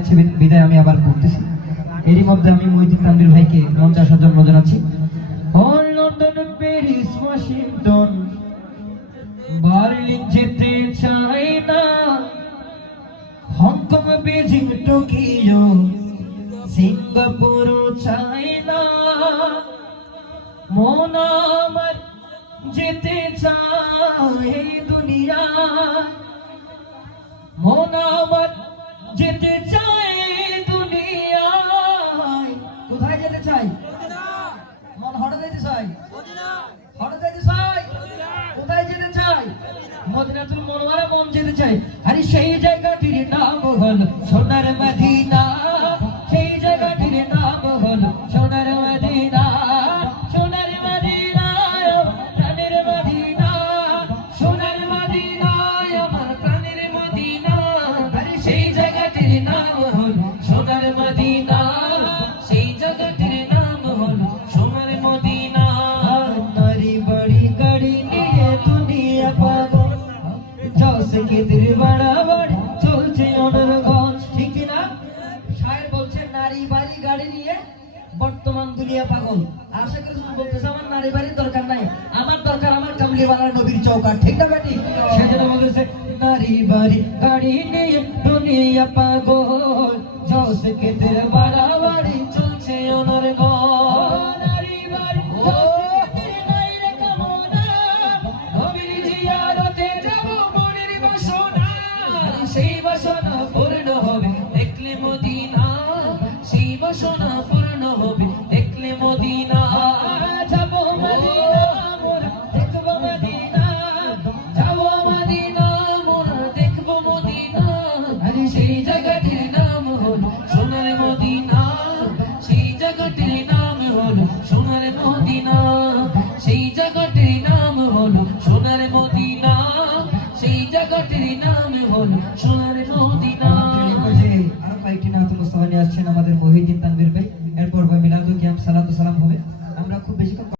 যাচ্ছে, বিদায় আমি আবার করতেছি। এরই মধ্যে আমি মহিউদ্দিন তানভীর ভাইকে মঞ্চে আসার জন্য জানাচ্ছি। লন্ডন, প্যারিস, ওয়াশিংটন, বার্লিন যেতে চাই না, হংকং, বেজিং, টোকিও, সিঙ্গাপুর চাই না, মন আমার যেতে চাই এই দুনিয়া, মন আমার যেতে চাই দুনিয়ায়। কোথায় যেতে চাই? মন হঠাৎ যেতে চাই, হঠাৎ যেতে চাই। কোথায় যেতে চাই? মদিনাতুল মুনাওয়ারা মন যেতে চাই। আরে সেই জায়গাটির নাম হলো সোনার মদিনা, সেই জায়গাটির নাম হলো সোনার মদিনা, সোনার মদিনা, প্রাণের মদিনা, সোনার মদিনা, আমার প্রাণের মদিনা। আরে সেই জায়গাটির নাম হলো সোনার মদিনা, সেই জায়গাটির নাম হলো সোনার মদিনা। নারী বাড়ি গাড়ি নিয়ে দুনিয়া পাগল, জসকেদের বাড়াবাড়ি চলছে অনর্গল। ঠিক না? শায়ের বলছে নারী বাড়ি গাড়ি নিয়ে বর্তমান দুনিয়া পাগল। আশা করি শুনে বলতেছে আমার নারী বাড়ির দরকার নাই, আমার দরকার আমার কামলিওয়ালা নবীর চৌকাট। ঠিক না বেটি? সেজন্য বলতেছে নারী বাড়ি গাড়ি নিয়ে দুনিয়া পাগল, জসকেদের বাড়াবাড়ি চলছে অনর্গল। নারী বাড়ি জসকেদের নাই রে কামনা, নবীর জিয়ারতে যাব মনের বাসনা, সেই বাসনা পূর্ণ হবে দেখলে মদিনা, সেই বাসনা পূর্ণ হবে দেখলে মদিনা। যাব মদিনা মোরা দেখব মদিনা, যাব মদিনা মোরা দেখব মদিনা। আরে সেই জায়গাটির নাম হলো সোনার মদিনা, সেই জায়গাটির নাম হলো সোনার মদিনা, সেই জায়গাটির নাম হলো সোনার মদিনা, সেই জায়গাটির নাম হলো সোনার মদিনা। আরো কয়েকটি নাতুল মুস্তাফা নিয়ে আসছেন আমাদের